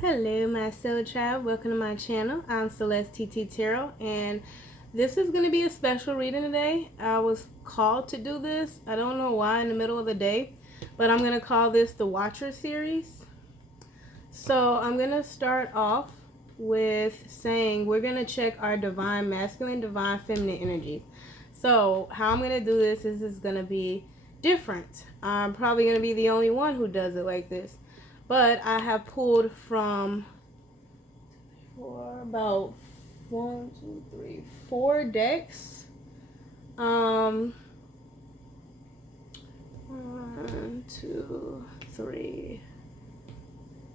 Hello, my soul tribe. Welcome to my channel. I'm Celeste TT Tarot, and this is going to be a special reading today. I was called to do this. I don't know why in the middle of the day, but I'm going to call this the Watcher series. So I'm going to start off with saying we're going to check our divine masculine, divine feminine energy. So how I'm going to do this is going to be different. I'm probably going to be the only one who does it like this. But I have pulled from about 4 decks. 1, 2, 3.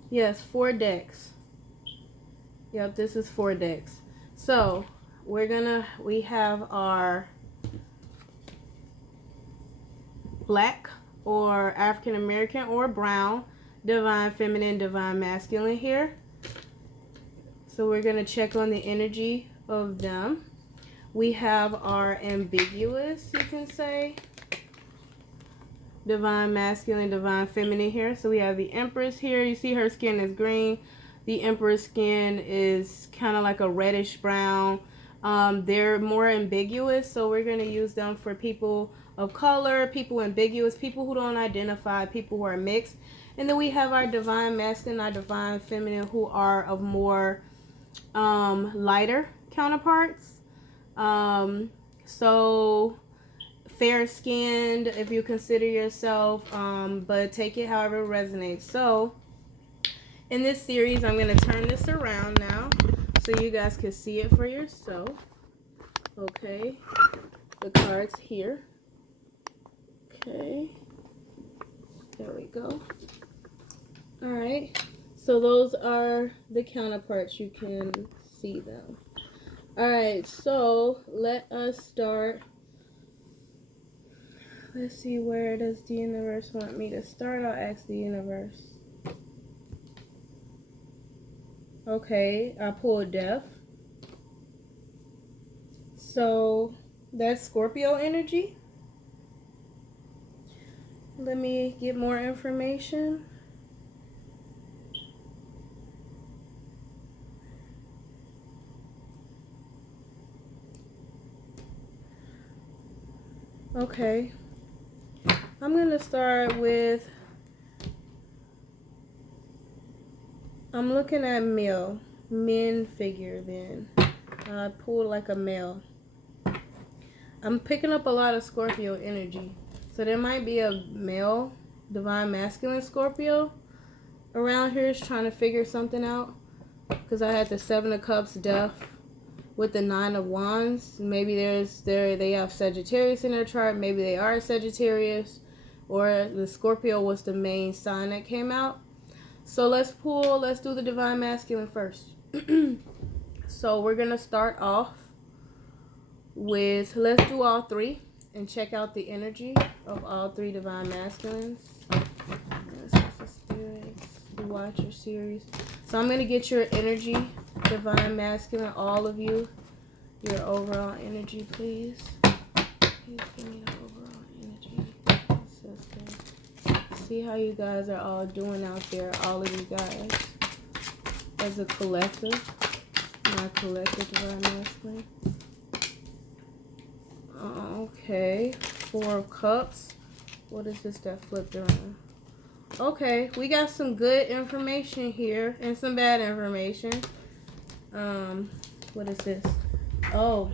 Yes, 4 decks. Yep, this is 4 decks. So we have our black or African American or brown divine feminine, divine masculine here. So we're going to check on the energy of them. We have our ambiguous, you can say, divine masculine, divine feminine here. So we have the Empress here. You see her skin is green. The Empress skin is kind of like a reddish brown. They're more ambiguous, so we're going to use them for people of color, people ambiguous, people who don't identify, people who are mixed. And then we have our divine masculine, our divine feminine, who are of more lighter counterparts. So fair skinned, if you consider yourself, but take it however it resonates. So in this series, I'm going to turn this around now so you guys can see it for yourself. Okay, the cards here. Okay, there we go. All right, so those are the counterparts. You can see them. All right, so let us start. Let's see, where does the universe want me to start? I'll ask the universe. Okay, I pulled Death. So that's Scorpio energy. Let me get more information. Okay. I'm going to start with, I'm looking at men figure then. I pulled like a male. I'm picking up a lot of Scorpio energy. So there might be a male, divine masculine Scorpio around here is trying to figure something out. Because I had the 7 of Cups, Death, with the 9 of Wands. Maybe they have Sagittarius in their chart. Maybe they are Sagittarius. Or the Scorpio was the main sign that came out. So let's do the divine masculine first. So we're going to start off with, let's do all 3 and check out the energy of all 3 divine masculines. The Watcher series. So I'm going to get your energy, divine masculine, all of you, your overall energy, please. Please give me the overall energy. See how you guys are all doing out there, all of you guys, as a collective. My collective divine masculine. Okay, 4 of Cups. What is this that flipped around? Okay, we got some good information here and some bad information. What is this? Oh,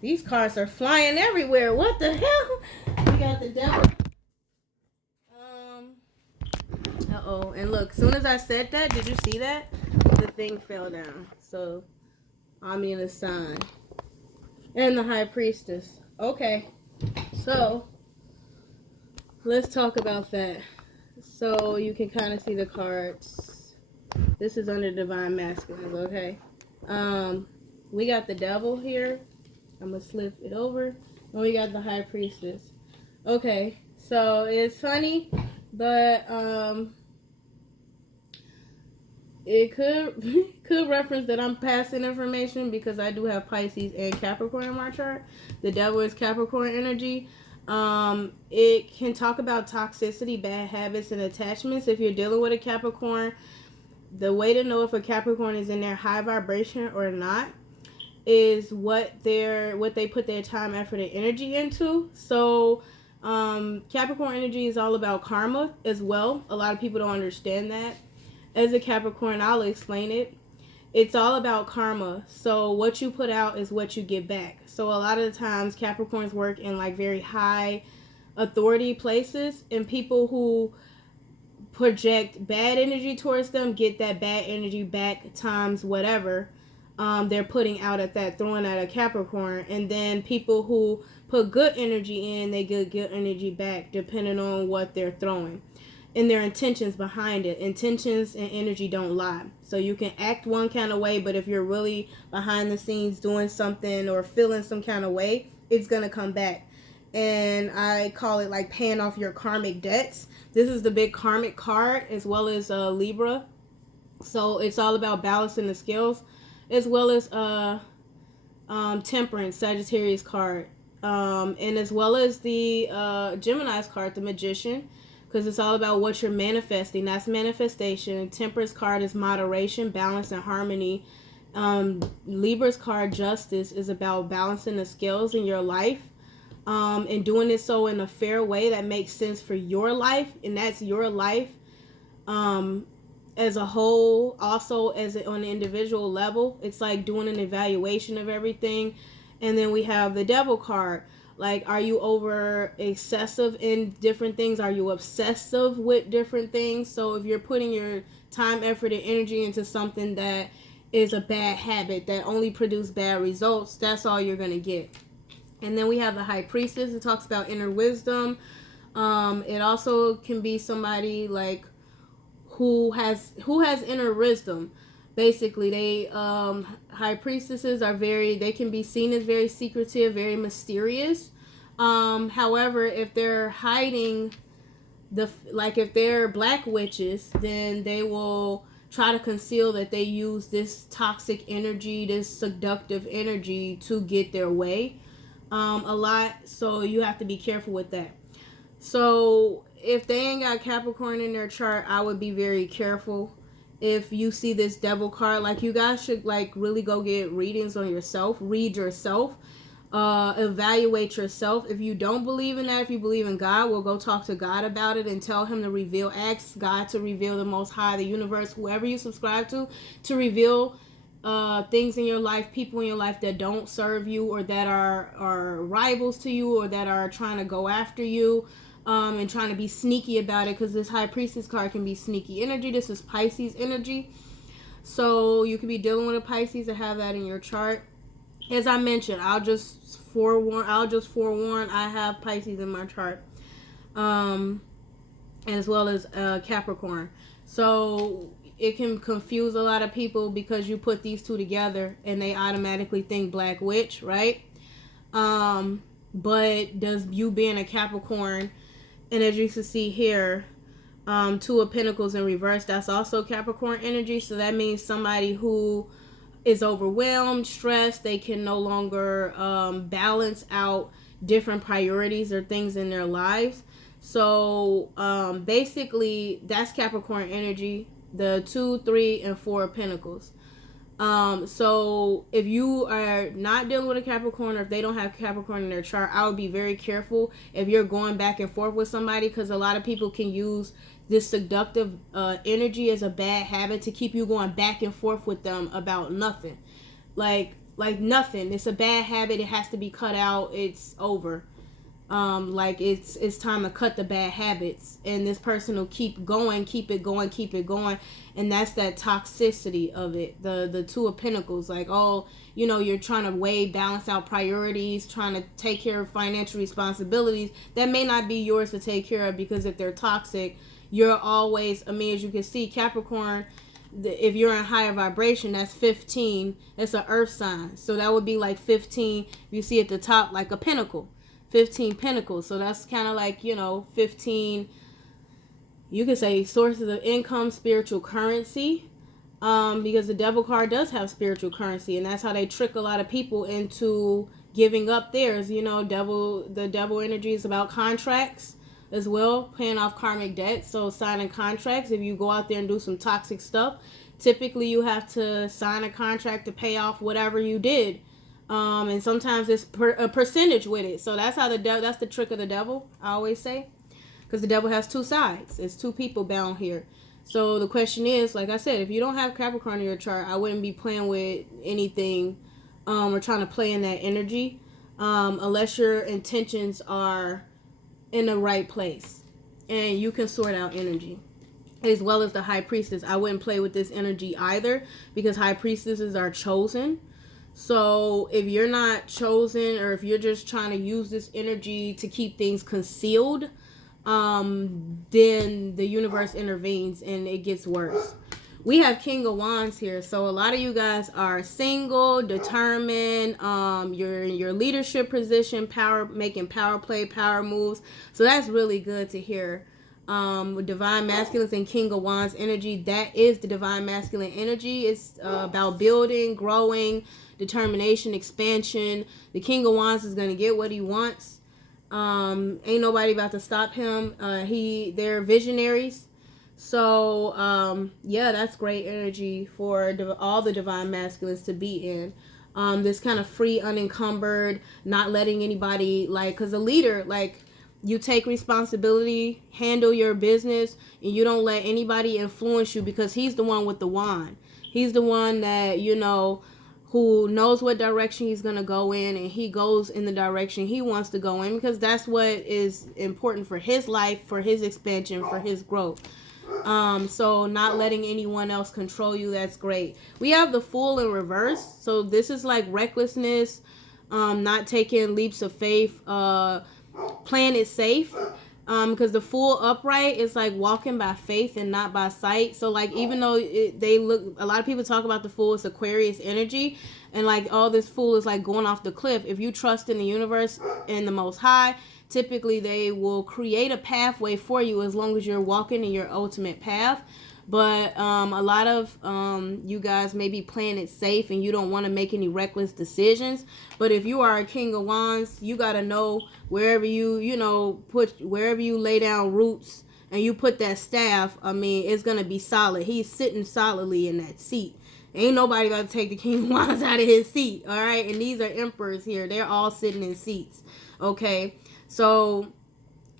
these cards are flying everywhere. What the hell? We got the Devil. Uh-oh. And look, as soon as I said that, did you see that? The thing fell down. So, I'm in a sign. And the High Priestess. Okay. So, let's talk about that. So, you can kind of see the cards. This is under Divine Masculines, okay? We got the Devil here. I'm going to flip it over. And we got the High Priestess. Okay. So, it's funny, but, it could reference that I'm passing information because I do have Pisces and Capricorn in my chart. The Devil is Capricorn energy. It can talk about toxicity, bad habits, and attachments. If you're dealing with a Capricorn, the way to know if a Capricorn is in their high vibration or not is what they put their time, effort, and energy into. So Capricorn energy is all about karma as well. A lot of people don't understand that. As a Capricorn, I'll explain it. It's all about karma. So what you put out is what you get back. So a lot of the times Capricorns work in like very high authority places, and people who project bad energy towards them get that bad energy back times whatever they're putting out at that, throwing at a Capricorn. And then people who put good energy in, they get good energy back depending on what they're throwing and their intentions behind it. Intentions and energy don't lie. So you can act one kind of way, but if you're really behind the scenes doing something or feeling some kind of way, it's going to come back. And I call it like paying off your karmic debts. This is the big karmic card as well as Libra. So it's all about balancing the scales, as well as Temperance, Sagittarius card. And as well as the Gemini's card, the Magician, because it's all about what you're manifesting. That's manifestation. Temperance card is moderation, balance, and harmony. Libra's card, Justice, is about balancing the scales in your life. And doing it so in a fair way that makes sense for your life, and that's your life as a whole. Also, on an individual level, it's like doing an evaluation of everything. And then we have the Devil card. Like, are you over excessive in different things? Are you obsessive with different things? So if you're putting your time, effort, and energy into something that is a bad habit that only produces bad results, that's all you're going to get. And then we have the High Priestess. It talks about inner wisdom. It also can be somebody like who has inner wisdom. Basically, they High Priestesses are they can be seen as very secretive, very mysterious. However, if they're hiding if they're black witches, then they will try to conceal that they use this toxic energy, this seductive energy to get their way. A lot, so you have to be careful with that. So if they ain't got Capricorn in their chart, I would be very careful. If you see this Devil card, like, you guys should like really go get readings on yourself, read yourself, evaluate yourself. If you don't believe in that, if you believe in God, well, go talk to God about it and tell him to ask God to reveal, the Most High, the universe, whoever you subscribe to reveal things in your life, people in your life that don't serve you, or that are rivals to you, or that are trying to go after you, and trying to be sneaky about it, because this High Priestess card can be sneaky energy. This is Pisces energy. So you could be dealing with a Pisces and have that in your chart. As I mentioned, I'll just forewarn, I have Pisces in my chart. As well as Capricorn. So it can confuse a lot of people because you put these two together and they automatically think Black Witch, right? But does you being a Capricorn, and as you can see here, Two of Pentacles in reverse, that's also Capricorn energy. So that means somebody who is overwhelmed, stressed, they can no longer balance out different priorities or things in their lives. So basically that's Capricorn energy, the 2, 3, and 4 of Pentacles. So if you are not dealing with a Capricorn, or if they don't have Capricorn in their chart, I would be very careful if you're going back and forth with somebody, because a lot of people can use this seductive energy as a bad habit to keep you going back and forth with them about nothing. Like nothing. It's a bad habit. It has to be cut out. It's over. It's time to cut the bad habits, and this person will keep it going, and that's that toxicity of it. The 2 of Pentacles, like, oh, you're trying to balance out priorities, trying to take care of financial responsibilities that may not be yours to take care of, because if they're toxic, you're always, as you can see, Capricorn, if you're in higher vibration, that's 15. It's an earth sign, so that would be like 15. You see at the top, like a pentacle. 15 pentacles. So that's kind of like, 15, you could say, sources of income, spiritual currency, because the Devil card does have spiritual currency, and that's how they trick a lot of people into giving up theirs. The devil energy is about contracts, as well, paying off karmic debt. So signing contracts, if you go out there and do some toxic stuff, typically you have to sign a contract to pay off whatever you did. And sometimes it's a percentage with it. So that's how that's the trick of the devil, I always say, because the devil has two sides. It's two people bound here. So the question is, like I said, if you don't have Capricorn in your chart, I wouldn't be playing with anything or trying to play in that energy unless your intentions are in the right place and you can sort out energy. As well as the High Priestess, I wouldn't play with this energy either, because High Priestesses are chosen. So if you're not chosen, or if you're just trying to use this energy to keep things concealed, then the universe intervenes and it gets worse. We have King of Wands here, so a lot of you guys are single, determined, you're in your leadership position, making power play, power moves. So that's really good to hear. With Divine Masculines and King of Wands energy, that is the Divine Masculine energy. It's about building, growing, determination, expansion. The King of Wands is going to get what he wants. Ain't nobody about to stop him. They're visionaries. So yeah, that's great energy for all the Divine Masculines to be in. This kind of free, unencumbered, not letting anybody, like, because a leader, like, you take responsibility, handle your business, and you don't let anybody influence you, because he's the one with the wand. He's the one that, you know, who knows what direction he's going to go in, and he goes in the direction he wants to go in, because that's what is important for his life, for his expansion, for his growth. So not letting anyone else control you, that's great. We have the Fool in reverse. So this is like recklessness, not taking leaps of faith, playing it safe. Because the Fool upright is like walking by faith and not by sight. So like, even though a lot of people talk about the Fool, it's Aquarius energy, and like, oh, this Fool is like going off the cliff. If you trust in the universe and the Most High, typically they will create a pathway for you as long as you're walking in your ultimate path. But a lot of you guys may be playing it safe and you don't want to make any reckless decisions. But if you are a King of Wands, you got to know wherever wherever you lay down roots and you put that staff, I mean, it's going to be solid. He's sitting solidly in that seat. Ain't nobody about to take the King of Wands out of his seat, all right? And these are emperors here. They're all sitting in seats, okay? So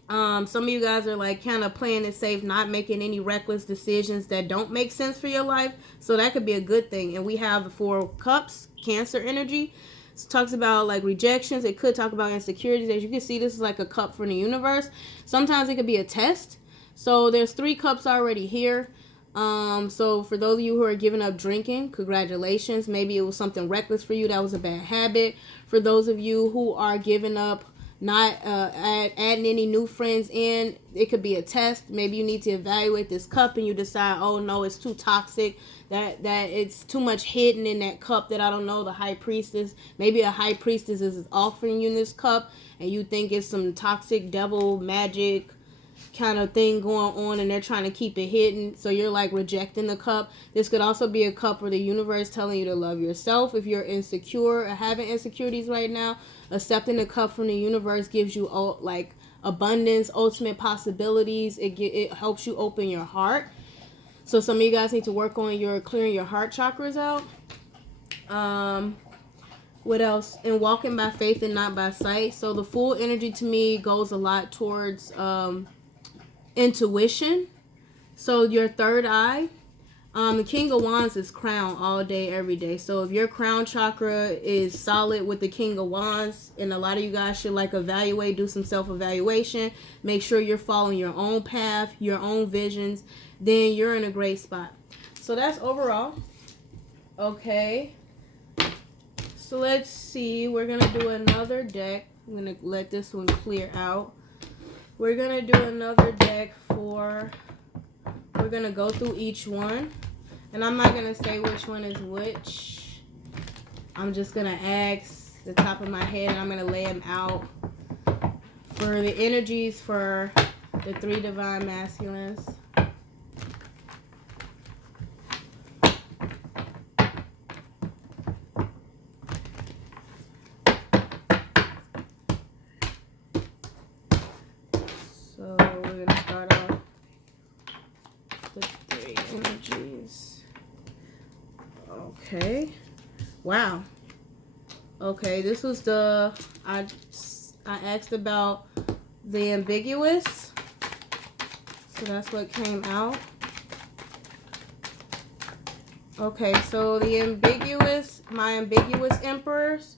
some of you guys are like kind of playing it safe, not making any reckless decisions that don't make sense for your life. So that could be a good thing. And we have the Four of Cups, Cancer energy. It talks about like rejections. It could talk about insecurities. As you can see, this is like a cup from the universe. Sometimes it could be a test. So there's 3 cups already here. So for those of you who are giving up drinking, congratulations. Maybe it was something reckless for you. That was a bad habit. For those of you who are giving up not adding any new friends in, it could be a test. Maybe you need to evaluate this cup and you decide, oh no, it's too toxic, that it's too much hidden in that cup that I don't know. The High Priestess, maybe a High Priestess is offering you this cup and you think it's some toxic devil magic kind of thing going on and they're trying to keep it hidden, so you're like rejecting the cup. This could also be a cup where the universe telling you to love yourself. If you're insecure or having insecurities right now, accepting the cup from the universe gives you like abundance, ultimate possibilities. It helps you open your heart. So some of you guys need to work on clearing your heart chakras out. What else? And walking by faith and not by sight. So the Fool energy to me goes a lot towards intuition. So your third eye. The King of Wands is crown all day, every day. So if your crown chakra is solid with the King of Wands, and a lot of you guys should like do some self-evaluation, make sure you're following your own path, your own visions, then you're in a great spot. So that's overall. Okay. So let's see. We're going to do another deck. I'm going to let this one clear out. We're going to do another deck we're going to go through each one. And I'm not going to say which one is which. I'm just going to ask the top of my head and I'm going to lay them out for the energies for the 3 Divine Masculines. So Okay. Wow. Okay, this was the I asked about the ambiguous. So that's what came out. Okay, so the ambiguous, my ambiguous emperors.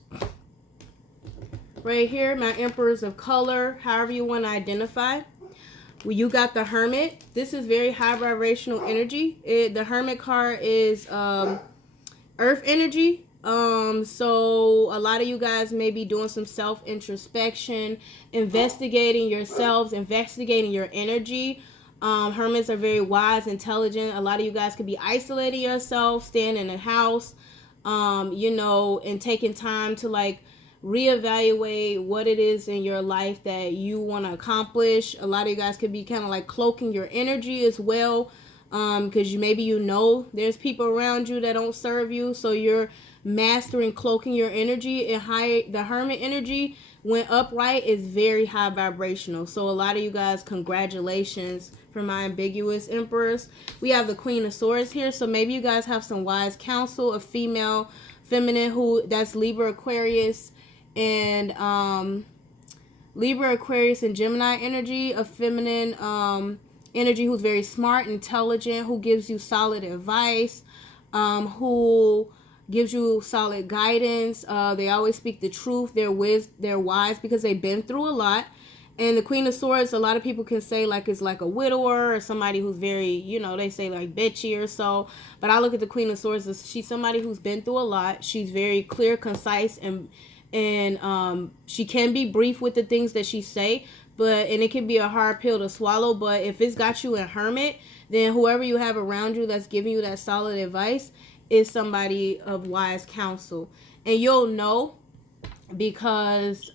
Right here, my emperors of color, however you want to identify. Well, you got the Hermit. This is very high vibrational energy. The Hermit card is Earth energy. So a lot of you guys may be doing some self introspection, investigating yourselves, investigating your energy. Hermits are very wise, intelligent. A lot of you guys could be isolating yourself, staying in a house, and taking time to like reevaluate what it is in your life that you want to accomplish. A lot of you guys could be kind of like cloaking your energy as well, because maybe there's people around you that don't serve you, so you're mastering cloaking your energy. And the Hermit energy, when upright, is very high vibrational. So a lot of you guys, congratulations for my ambiguous emperors. We have the Queen of Swords here, so maybe you guys have some wise counsel, a female, feminine, that's Libra, Aquarius, and Libra, Aquarius, and Gemini energy, a feminine energy who's very smart, intelligent, who gives you solid advice, who gives you solid guidance. They always speak the truth. They're wise because they've been through a lot. And the Queen of Swords, a lot of people can say like it's like a widower or somebody who's very, they say like bitchy or so. But I look at the Queen of Swords as she's somebody who's been through a lot. She's very clear, concise, and she can be brief with the things that she say, and it can be a hard pill to swallow. But if it's got you in Hermit, then whoever you have around you that's giving you that solid advice is somebody of wise counsel. And you'll know because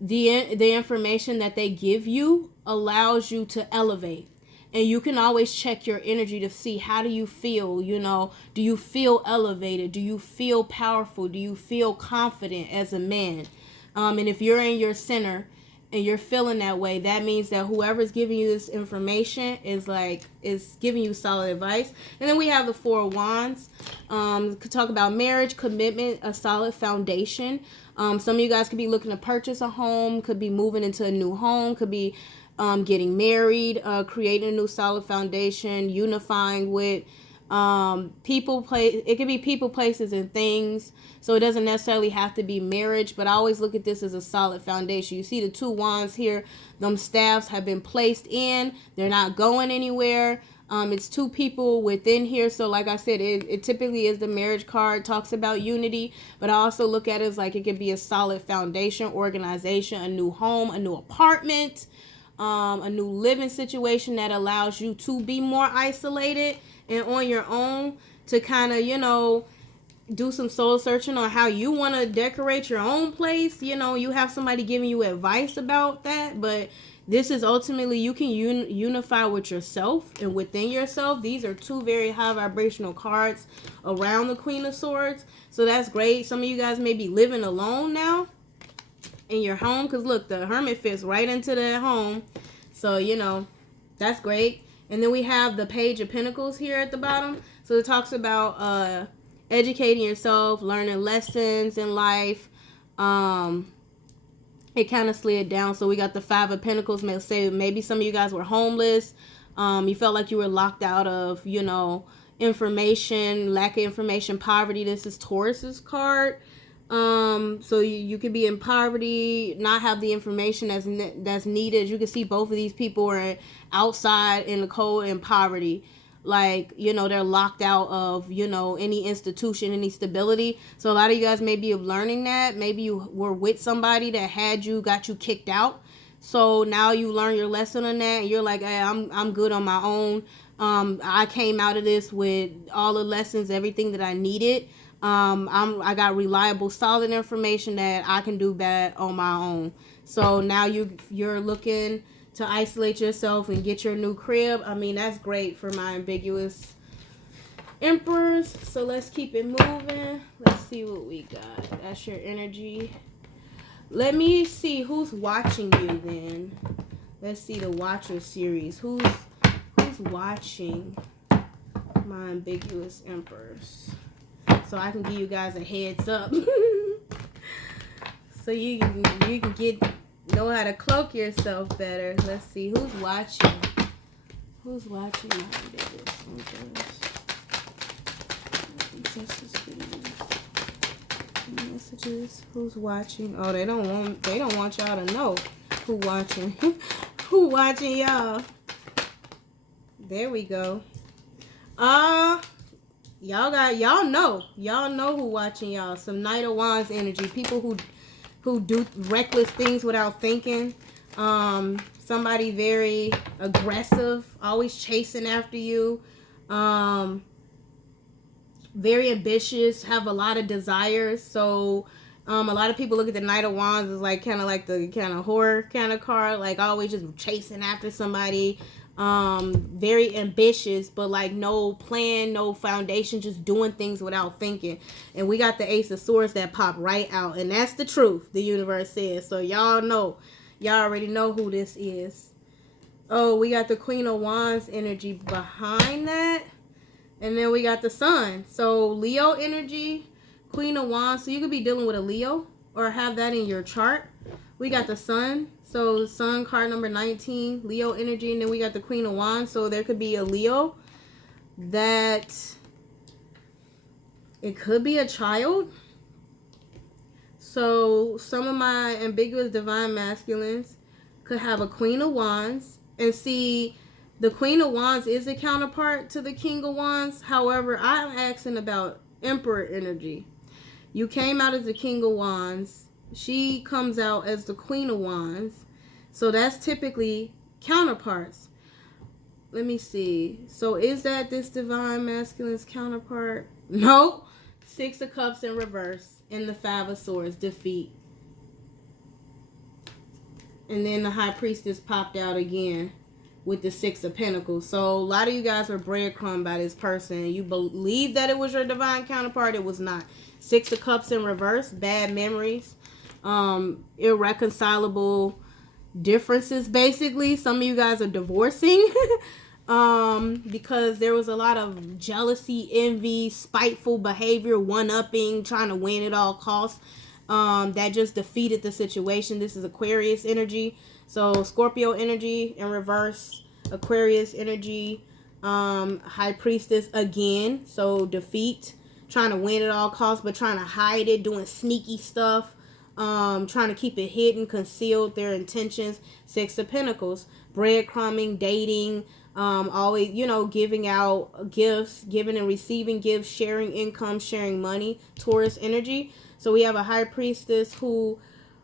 the information that they give you allows you to elevate. And you can always check your energy to see, how do you feel? Do you feel elevated? Do you feel powerful? Do you feel confident as a man? And if you're in your center and you're feeling that way, that means that whoever's giving you this information is giving you solid advice. And then we have the Four of Wands. Could talk about marriage, commitment, a solid foundation. Some of you guys could be looking to purchase a home, could be moving into a new home, could be getting married, creating a new solid foundation, unifying with people, it could be people, places, and things. So it doesn't necessarily have to be marriage, but I always look at this as a solid foundation. You see the two wands here, them staffs have been placed in, they're not going anywhere. It's two people within here. So like I said, it typically is the marriage card, talks about unity, but I also look at it as like it could be a solid foundation, organization, a new home, a new apartment, a new living situation that allows you to be more isolated and on your own, to kind of, do some soul searching on how you want to decorate your own place. You have somebody giving you advice about that, but this is ultimately, you can unify with yourself and within yourself. These are two very high vibrational cards around the Queen of Swords. So that's great. Some of you guys may be living alone now in your home, because look, the Hermit fits right into that home. So, that's great. And then we have the Page of Pentacles here at the bottom. So it talks about educating yourself, learning lessons in life. It kind of slid down. So we got the Five of Pentacles. Maybe some of you guys were homeless. You felt like you were locked out of, information, lack of information, poverty. This is Taurus's card. So you could be in poverty, not have the information that's needed. You can see both of these people are outside in the cold and poverty. Like, they're locked out of, any institution, any stability. So a lot of you guys may be learning that. Maybe you were with somebody that got you kicked out. So now you learn your lesson on that, and you're like, hey, I'm good on my own. I came out of this with all the lessons, everything that I needed. I got reliable, solid information that I can do that on my own. So now you're looking to isolate yourself and get your new crib. I mean, that's great for my ambiguous emperors. So let's keep it moving. Let's see what we got. That's your energy. Let me see who's watching you then. Let's see the Watcher series. Who's watching my ambiguous empress, so I can give you guys a heads up. So you can know how to cloak yourself better. Let's see who's watching. Who's watching my ambiguous empress? Messages. Who's watching? Oh, they don't want y'all to know who watching. Who watching y'all? There we go. Y'all know who watching y'all. Some Knight of Wands energy. People who do reckless things without thinking. Somebody very aggressive, always chasing after you. Very ambitious, have a lot of desires. So a lot of people look at the Knight of Wands as like kind of like the kind of horror kind of card, like always just chasing after somebody. Very ambitious, but like no plan, no foundation, just doing things without thinking. And we got the Ace of Swords that pop right out, and that's the truth, the universe says. So y'all already know who this is. Oh, we got the Queen of Wands energy behind that. And then we got the Sun. So Leo energy, Queen of Wands. So you could be dealing with a Leo or have that in your chart. We got the Sun. So Sun card number 19, Leo energy. And then we got the Queen of Wands. So there could be a Leo that it could be a child. So some of my ambiguous divine masculines could have a Queen of Wands. And see, the Queen of Wands is a counterpart to the King of Wands. However, I'm asking about Emperor energy. You came out as the King of Wands. She comes out as the Queen of Wands. So that's typically counterparts. Let me see. So is that this divine masculine's counterpart? No. 6 of Cups in reverse. And the 5 of Swords. Defeat. And then the High Priestess popped out again with the 6 of Pentacles. So a lot of you guys were breadcrumbed by this person. You believe that it was your divine counterpart. It was not. 6 of Cups in reverse. Bad memories. Irreconcilable differences, basically. Some of you guys are divorcing because there was a lot of jealousy, envy, spiteful behavior, one-upping, trying to win at all costs. That just defeated the situation. This is Aquarius energy. So Scorpio energy in reverse, Aquarius energy, High Priestess again. So defeat, trying to win at all costs, but trying to hide it, doing sneaky stuff, trying to keep it hidden, concealed their intentions. 6 of Pentacles, breadcrumbing, dating, always, giving out gifts, giving and receiving gifts, sharing income, sharing money. Taurus energy. So we have a High Priestess who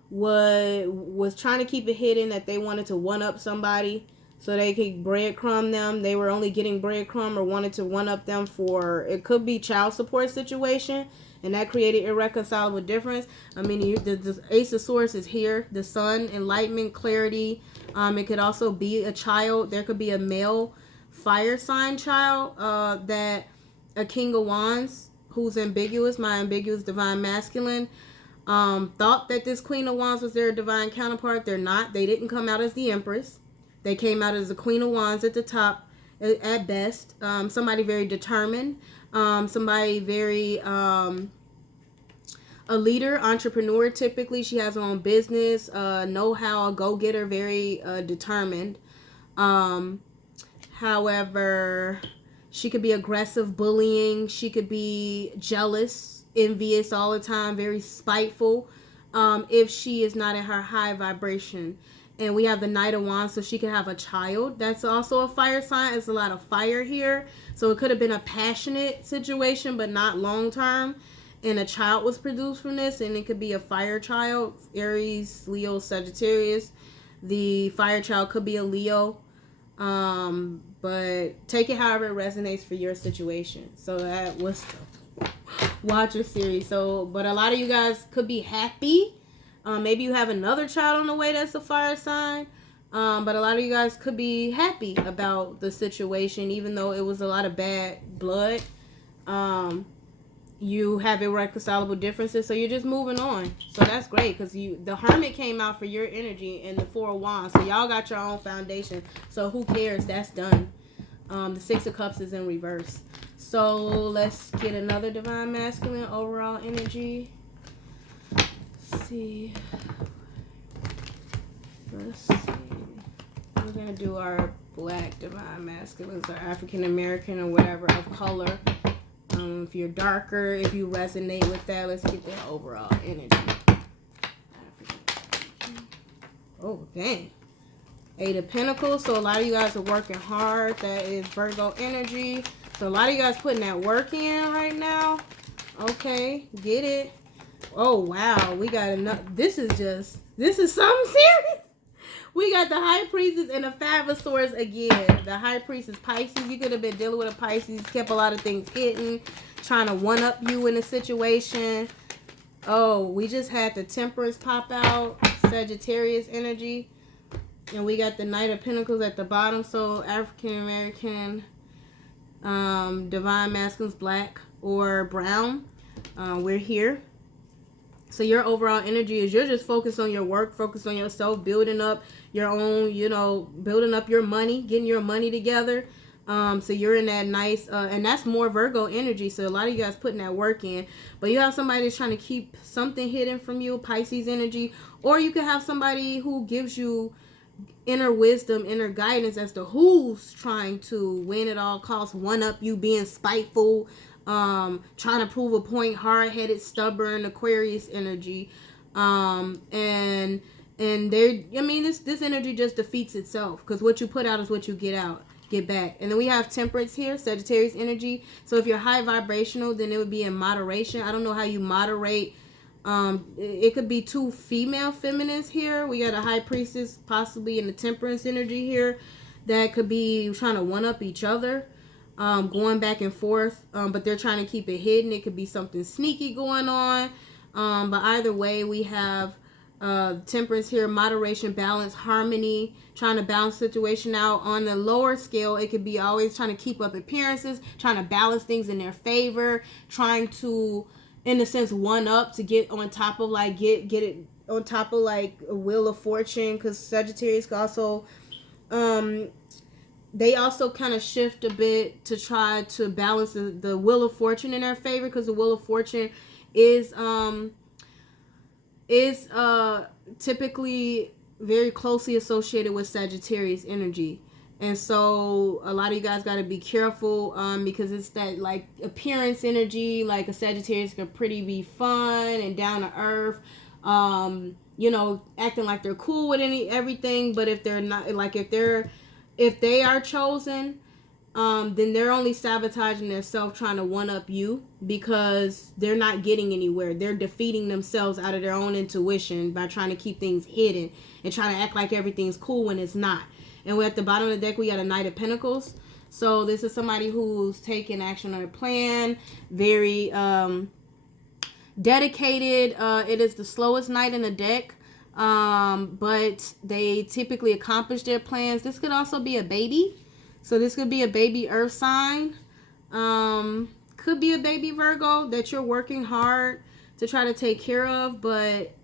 was trying to keep it hidden, that they wanted to one-up somebody so they could breadcrumb them. They were only getting breadcrumb or wanted to one-up them for, it could be child support situation, and that created irreconcilable difference. I mean, the Ace of Swords is here. The Sun, enlightenment, clarity. It could also be a child. There could be a male fire sign child, that a King of Wands who's ambiguous, my ambiguous divine masculine, thought that this Queen of Wands was their divine counterpart. They're not. They didn't come out as the Empress. They came out as the Queen of Wands at the top, at best. Somebody very determined. Somebody very a leader, entrepreneur. Typically, she has her own business, know-how, a go-getter, very determined. However, she could be aggressive, bullying. She could be jealous, envious all the time, very spiteful, if she is not in her high vibration. And we have the Knight of Wands, so she could have a child. That's also a fire sign. It's a lot of fire here. So it could have been a passionate situation, but not long-term. And a child was produced from this, and it could be a fire child. Aries, Leo, Sagittarius. The fire child could be a Leo. But take it however it resonates for your situation. So that was the Watcher series. So, but a lot of you guys could be happy. Maybe you have another child on the way that's a fire sign. But a lot of you guys could be happy about the situation, even though it was a lot of bad blood. You have irreconcilable differences, so you're just moving on. So that's great, because the Hermit came out for your energy and the 4 of Wands. So y'all got your own foundation. So who cares? That's done. The 6 of Cups is in reverse. So let's get another divine masculine overall energy. Let's see. We're gonna do our black divine masculines, or African American, or whatever of color. If you're darker, if you resonate with that, let's get their overall energy. Oh, dang. Eight of Pentacles. So a lot of you guys are working hard. That is Virgo energy. So a lot of you guys putting that work in right now. Okay, get it. Oh, wow. We got enough. This is something serious. We got the High Priestess and the Five of Swords again. The High Priestess Pisces. You could have been dealing with a Pisces. Kept a lot of things hidden. Trying to one-up you in a situation. Oh, we just had the Temperance pop out. Sagittarius energy. And we got the Knight of Pentacles at the bottom. So African American, divine masculines, black or brown. We're here. So your overall energy is you're just focused on your work, focused on yourself, building up your own, building up your money, getting your money together. So you're in that nice, and that's more Virgo energy. So a lot of you guys putting that work in, but you have somebody that's trying to keep something hidden from you, Pisces energy, or you could have somebody who gives you inner wisdom, inner guidance as to who's trying to win at all costs, one up you, being spiteful, trying to prove a point, hard-headed, stubborn, Aquarius energy. And they're, this energy just defeats itself, because what you put out is what you get back. And then we have Temperance here, Sagittarius energy. So if you're high vibrational, then it would be in moderation. I don't know how you moderate. It could be two female feminists here. We got a High Priestess possibly in the Temperance energy here that could be trying to one up each other, going back and forth, but they're trying to keep it hidden. It could be something sneaky going on, but either way, we have Temperance here, moderation, balance, harmony, trying to balance situation out. On the lower scale, it could be always trying to keep up appearances, trying to balance things in their favor, trying to, in a sense, one up to get on top of, like, get it on top of, like, a Wheel of Fortune, because Sagittarius also, they also kind of shift a bit to try to balance the Wheel of Fortune in their favor, because the Wheel of Fortune is typically very closely associated with Sagittarius energy. And so a lot of you guys got to be careful, because it's that, like, appearance energy. Like, a Sagittarius could pretty be fun and down to earth, acting like they're cool with everything. But if they're not, like, if they are chosen, then they're only sabotaging themselves, trying to one up you, because they're not getting anywhere. They're defeating themselves out of their own intuition by trying to keep things hidden and trying to act like everything's cool when it's not. And we're at the bottom of the deck, we got a Knight of Pentacles. So this is somebody who's taking action on a plan, very dedicated. It is the slowest knight in the deck, but they typically accomplish their plans. This could also be a baby. So this could be a baby earth sign. Could be a baby Virgo that you're working hard to try to take care of, but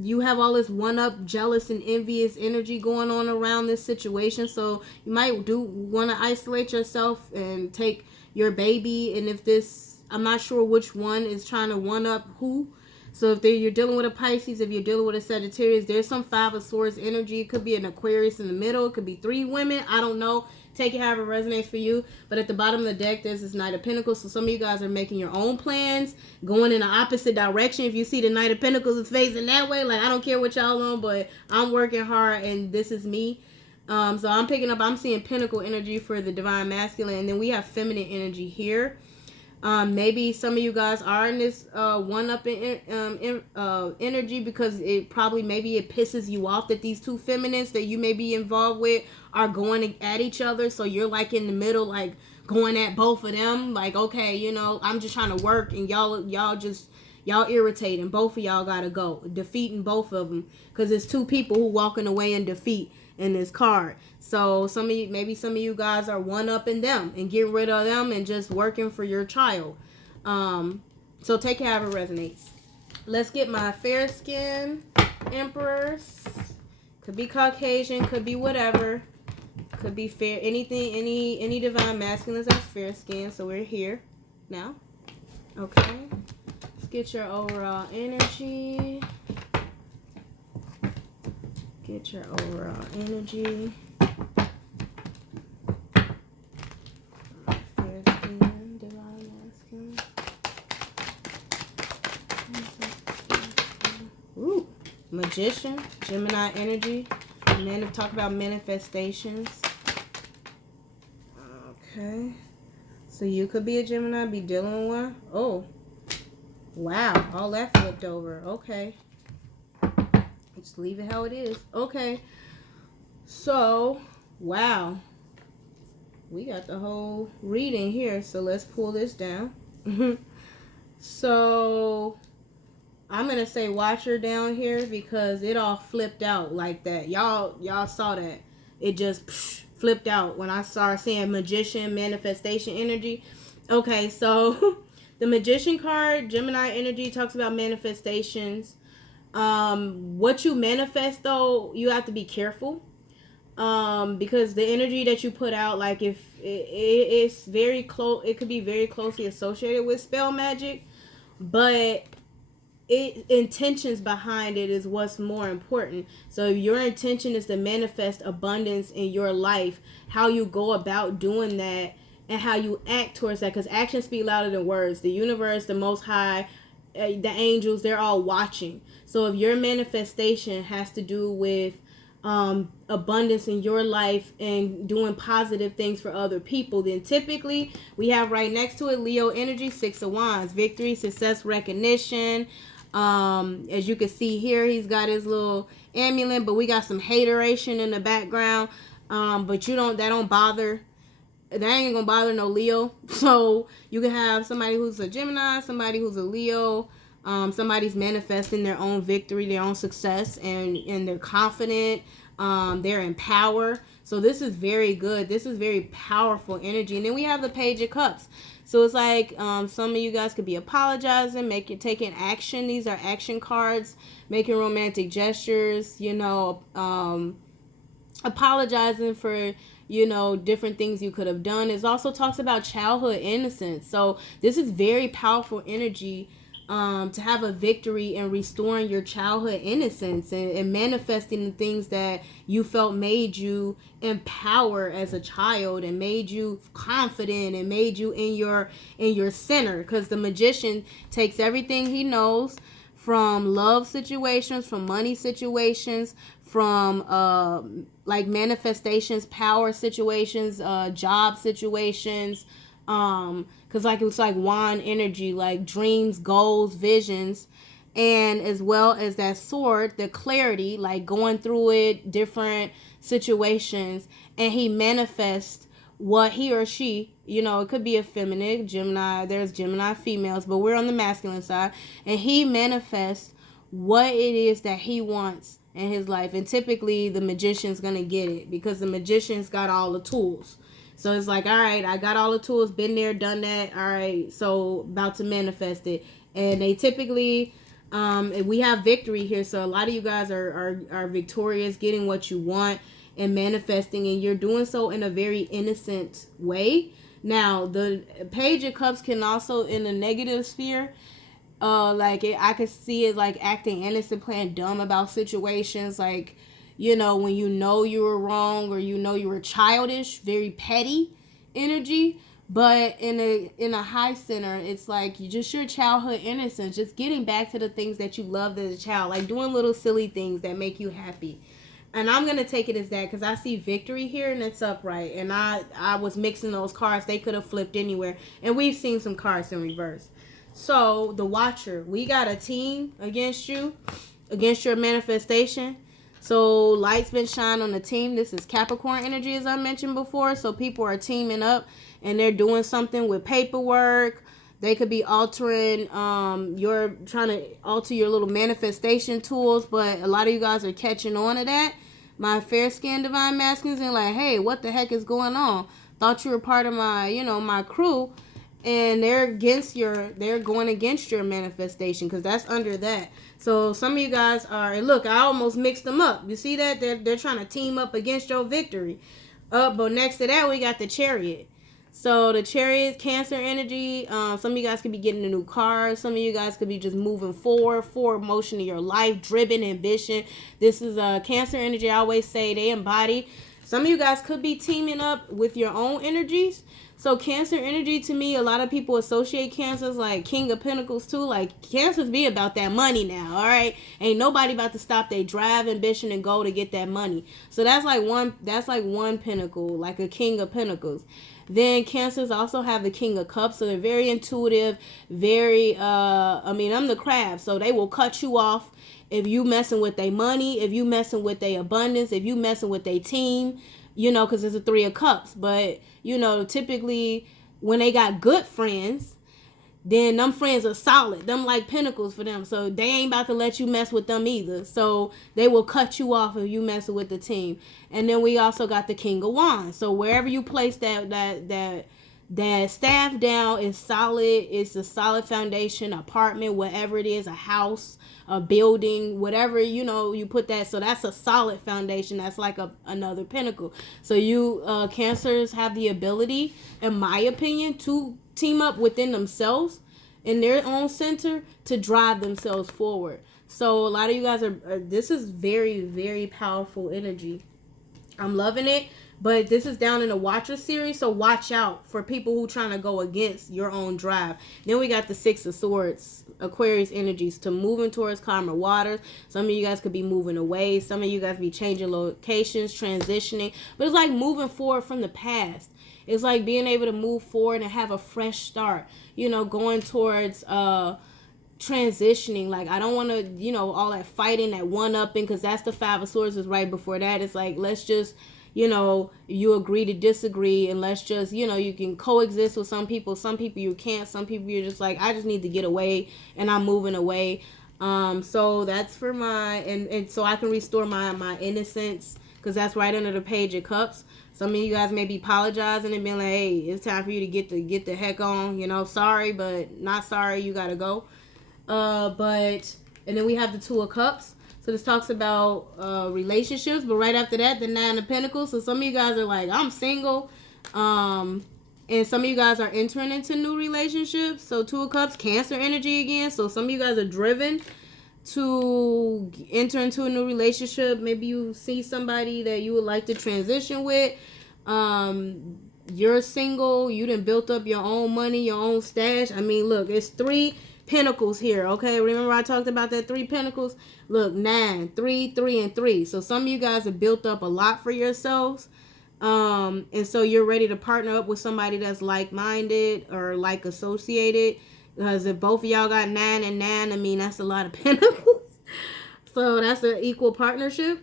you have all this one-up, jealous, and envious energy going on around this situation. So you might want to isolate yourself and take your baby. And if this, I'm not sure which one is trying to one-up who. So if you're dealing with a Pisces, if you're dealing with a Sagittarius, there's some Five of Swords energy. It could be an Aquarius in the middle. It could be three women. I don't know. Take it however it resonates for you. But at the bottom of the deck, there's this Knight of Pentacles. So some of you guys are making your own plans, going in the opposite direction. If you see the Knight of Pentacles is facing that way, like, I don't care what y'all on, but I'm working hard and this is me. So I'm seeing Pentacle energy for the divine masculine. And then we have feminine energy here. Maybe some of you guys are in this one-up energy, because it pisses you off that these two feminists that you may be involved with are going at each other. So you're, like, in the middle, like, going at both of them. Like, okay, I'm just trying to work, and y'all irritating. Both of y'all gotta go, defeating both of them, because it's two people who walking away in defeat in this card. So some of you guys are one-upping them and getting rid of them and just working for your child. So take it however it resonates. Let's get my fair skin emperors. Could be Caucasian, could be whatever. Could be fair, anything, any divine masculines that's fair skin. So we're here now. Okay. Let's get your overall energy. Get your overall energy. Fair skin, divine masculine. Ooh, Magician, Gemini energy. Talk about manifestations. Okay. So you could be a Gemini, be dealing with one. Oh. Wow. All that flipped over. Okay. Just leave it how it is. Okay. So, wow. We got the whole reading here. So let's pull this down. So I'm gonna say watcher down here because it all flipped out like that. Y'all saw that. It just flipped out when I started saying magician, manifestation energy. Okay, so the magician card, Gemini energy, talks about manifestations. What you manifest though, you have to be careful. Because the energy that you put out, like if it's very close, it could be very closely associated with spell magic, but intentions behind it is what's more important. So if your intention is to manifest abundance in your life, how you go about doing that and how you act towards that, because actions speak louder than words. The universe, the Most High, the angels, they're all watching. So if your manifestation has to do with abundance in your life and doing positive things for other people, then typically we have right next to it Leo energy, 6 of Wands, victory, success, recognition. As you can see here, he's got his little amulet, but we got some hateration in the background. But that don't bother. That ain't gonna bother no Leo. So you can have somebody who's a Gemini, somebody who's a Leo. Somebody's manifesting their own victory, their own success, and they're confident. They're in power. So this is very good. This is very powerful energy. And then we have the Page of Cups. So it's like some of you guys could be apologizing, taking action. These are action cards, making romantic gestures, apologizing for, different things you could have done. It also talks about childhood innocence. So this is very powerful energy to have a victory in restoring your childhood innocence and manifesting the things that you felt made you empower as a child and made you confident and made you in your center. Because the magician takes everything he knows from love situations, from money situations, from like manifestations, power situations, job situations, because like it's like wand energy, like dreams, goals, visions, and as well as that sword, the clarity, like going through it, different situations, and he manifests what he or she, it could be a feminine Gemini. There's Gemini females, but we're on the masculine side, and he manifests what it is that he wants in his life. And typically the magician's gonna get it because the magician's got all the tools. So it's like, all right, I got all the tools, been there, done that. All right, so about to manifest it. And they typically, we have victory here. So a lot of you guys are victorious, getting what you want and manifesting. And you're doing so in a very innocent way. Now, the Page of Cups can also, in the negative sphere, I could see it like acting innocent, playing dumb about situations, like, when you were wrong or you were childish, very petty energy. But in a high center, it's like just your childhood innocence, just getting back to the things that you loved as a child, like doing little silly things that make you happy. And I'm going to take it as that because I see victory here and it's upright. And I was mixing those cards. They could have flipped anywhere. And we've seen some cards in reverse. So the Watcher, we got a team against you, against your manifestation. So light's been shined on the team. This is Capricorn energy, as I mentioned before. So people are teaming up and they're doing something with paperwork. They could be altering, you're trying to alter your little manifestation tools, but a lot of you guys are catching on to that. My fair skinned divine masculines and like, hey, what the heck is going on? Thought you were part of my, my crew. And they're going against your manifestation because that's under that. So some of you guys are, look, I almost mixed them up. You see that? They're trying to team up against your victory. But next to that, we got the Chariot. So the Chariot, Cancer energy. Some of you guys could be getting a new car. Some of you guys could be just moving forward motion in your life, driven ambition. This is Cancer energy. I always say they embody. Some of you guys could be teaming up with your own energies. So Cancer energy, to me, a lot of people associate Cancers like King of Pentacles too. Like Cancers be about that money now, all right? Ain't nobody about to stop their drive, ambition, and goal to get that money. So that's like one Pentacle, like a King of Pentacles. Then Cancers also have the King of Cups, so they're very intuitive, very I'm the Crab, so they will cut you off if you messing with their money, if you messing with their abundance, if you messing with their team, because it's a Three of Cups. But typically when they got good friends, then them friends are solid. Them like Pentacles for them. So they ain't about to let you mess with them either. So they will cut you off if you messing with the team. And then we also got the King of Wands. So wherever you place that staff down is solid. It's a solid foundation, apartment, whatever it is, a house, a building, whatever, you put that. So that's a solid foundation. That's like another Pentacle. So you Cancers have the ability, in my opinion, to team up within themselves in their own center to drive themselves forward. So a lot of you guys this is very, very powerful energy. I'm loving it. But this is down in the Watcher series, so watch out for people who trying to go against your own drive. Then we got the Six of Swords, Aquarius energies, to moving towards calmer waters. Some of you guys could be moving away. Some of you guys be changing locations, transitioning. But it's like moving forward from the past. It's like being able to move forward and have a fresh start. Going towards transitioning. Like, I don't want to, all that fighting, that one-upping, because that's the Five of Swords is right before that. It's like, let's just... you agree to disagree, and let's just, you can coexist with some people you can't, some people you're just like, I just need to get away, and I'm moving away. So that's for and so I can restore my innocence, because that's right under the Page of Cups. Some of you guys may be apologizing and being like, hey, it's time for you to get the heck on, sorry, but not sorry, you gotta go. And then we have the Two of Cups. So this talks about relationships, but right after that, the Nine of Pentacles. So some of you guys are like, I'm single. And some of you guys are entering into new relationships. So Two of Cups, Cancer energy again. So some of you guys are driven to enter into a new relationship. Maybe you see somebody that you would like to transition with. You're single. You done built up your own money, your own stash. I mean, look, it's 3 Pentacles here, okay? Remember I talked about that 3 Pentacles? Look, 9, 3, 3, and 3. So some of you guys have built up a lot for yourselves. And so you're ready to partner up with somebody that's like-minded or like associated. Because if both of y'all got 9 and 9, I mean, that's a lot of Pentacles. So that's an equal partnership.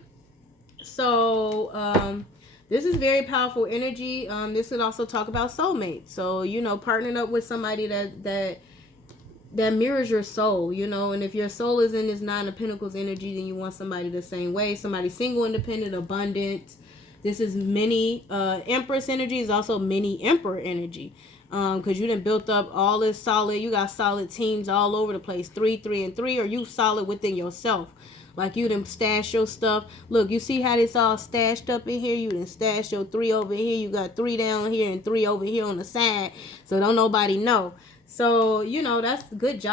So, this is very powerful energy. This could also talk about soulmates. So, partnering up with somebody that mirrors your soul, and if your soul is in this Nine of Pentacles energy, then you want somebody the same way. Somebody single, independent, abundant. This is mini Empress energy. Is also mini Emperor energy, because you done built up all this solid. You got solid teams all over the place. 3, 3, and 3. Or you solid within yourself. Like you done stash your stuff. Look, you see how this all stashed up in here? You done stash your 3 over here. You got 3 down here and 3 over here on the side. So don't nobody know. So, that's a good job.